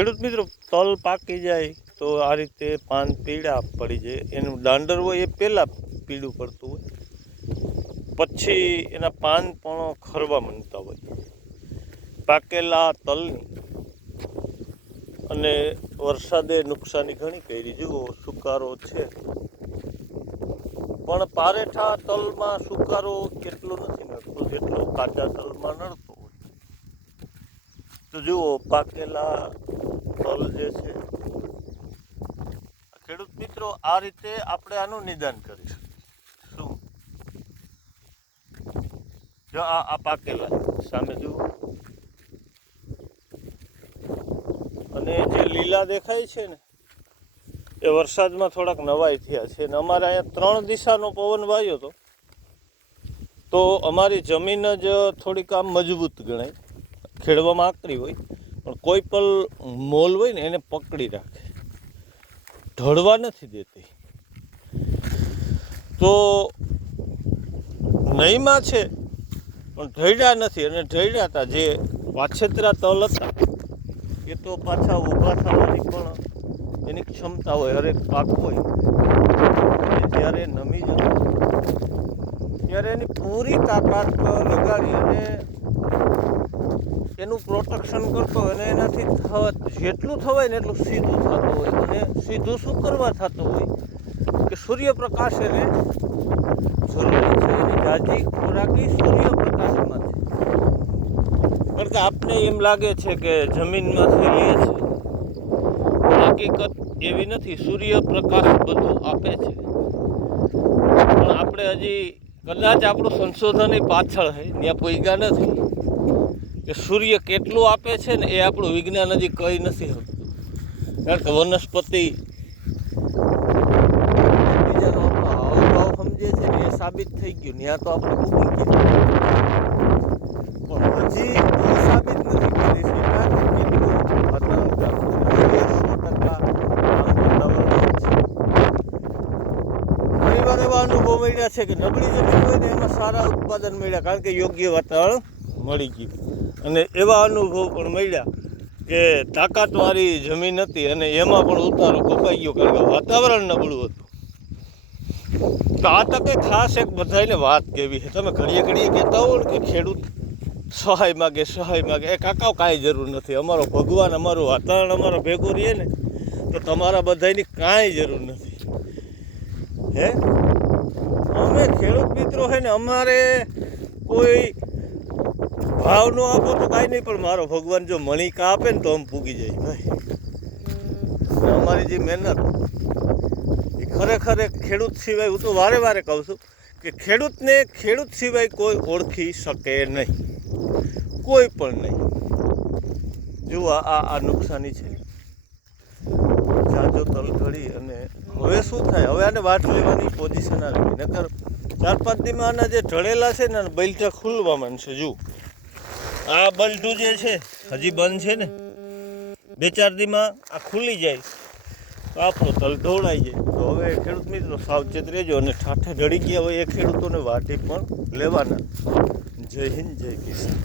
ખેડૂત મિત્રો, તલ પાકી જાય તો આ રીતે પાન પીળા પડી જાય. એનું દાંડર હોય એ પહેલાં પીળું પડતું હોય, પછી એના પાન પણ ખરવા માંડતા હોય. પાકેલા તલની અને વરસાદે નુકસાની ઘણી કરી. જુઓ, સુકારો છે, પણ પારેઠા તલમાં સુકારો કેટલો નથી નડતો જેટલો કાચા તલમાં નડતો હોય. તો જુઓ, પાકેલા તલ જે છે, ખેડૂત મિત્રો, આ રીતે આપણે આનું નિદાન કરી શકીએ. શું? જો આ પાકેલા સામે જુઓ, અને જે લીલા દેખાય છે ને, એ વરસાદમાં થોડાક નવાઈ થયા છે. અને અમારે અહીંયા 3 દિશાનો પવન વાયો હતો, તો અમારી જમીન જ થોડીક આમ મજબૂત ગણાય. ખેડવામાં આકરી હોય, પણ કોઈ પણ મોલ હોય ને એને પકડી રાખે, ઢળવા નથી દેતી. તો નહીમાં છે પણ ઢળ્યા નથી. અને ઢળ્યા હતા જે વાછેતરા તલ હતા એ તો પાછા ઊભા થવાની પણ એની ક્ષમતા હોય. હરેક પાક હોય જ્યારે નમી જતો ત્યારે એની પૂરી તાકાત લગાડી અને એનું પ્રોટેક્શન કરતો હોય. અને એનાથી જેટલું થવાય ને એટલું સીધું થતું હોય. અને સીધું શું કરવા થતું હોય કે સૂર્યપ્રકાશ એને જરૂરી છે. એની જાજી ખોરાકી સૂર્યપ્રકાશમાં છે. કારણ કે આપને એમ લાગે છે કે જમીનમાંથી લે છે, હકીકત એવી નથી. સૂર્યપ્રકાશ બધું આપે છે, પણ આપણે હજી કદાચ આપણું સંશોધન પાછળ છે, ત્યાં પહોંચ્યા નથી કે સૂર્ય કેટલું આપે છે ને એ આપણું વિજ્ઞાન હજી કહી નથી શકતું. કારણ કે વનસ્પતિ બીજાનો આપણો હાવભાવ સમજે છે ને એ સાબિત થઈ ગયું. ત્યાં તો આપણે ભૂગી ગયા, પણ હજી એ સાબિત નથી કરી શક્યા કે કેટલું વાતાવરણ ચાલુ છે. 100% ઘણી વાર એવા અનુભવ મળ્યા છે કે નબળી જમીન હોય ને એમાં સારા ઉત્પાદન મળ્યા, કારણ કે યોગ્ય વાતાવરણ મળી ગયું. અને એવા અનુભવ પણ મળ્યા કે તાકાતવાળી જમીન હતી અને એમાં પણ ઉતારો કપાઈ ગયો, કારણ કે વાતાવરણ નબળું હતું. તો આ તકે ખાસ એક બધાને વાત કહેવી છે. તમે ઘડીએ ઘડીએ કહેતા હો ને કે ખેડૂત સહાય માગે. એ કાકા કાંઈ જરૂર નથી. અમારો ભગવાન, અમારું વાતાવરણ અમારો ભેગું રહીએ ને તો તમારા બધાની કાંઈ જરૂર નથી. હે, અમે ખેડૂત મિત્રો છે ને, અમારે કોઈ ભાવ ન આપો તો કાંઈ નહીં, પણ મારો ભગવાન જો મણિકા આપે ને તો અમે પૂગી જાય ભાઈ. અમારી જે મહેનત એ ખરેખર ખેડૂત સિવાય, હું તો વારે વારે કહું છું કે ખેડૂતને ખેડૂત સિવાય કોઈ ઓળખી શકે નહીં, કોઈ પણ નહીં. જુઓ, આ નુકસાની છે. જાજો તલ ઢળી અને હવે શું થાય? હવે આને વાટ લેવાની પોઝિશન આવી. નકર 4-5 દીમાં આના જે ઢળેલા છે ને બલટા ખુલવા માંડશે. જુઓ, આ બલટું જે છે હજી બંધ છે ને, 2-4 દીમાં આ ખુલી જાય તો આપણો તલ ઢોળાઈ જાય. તો હવે ખેડૂત મિત્રો સાવચેત રહેજો. અને ઠાઠા ઢળી ગયા હોય એ ખેડૂતોને વાટી પણ લેવાના. જય હિન્દ, જય કિસાન.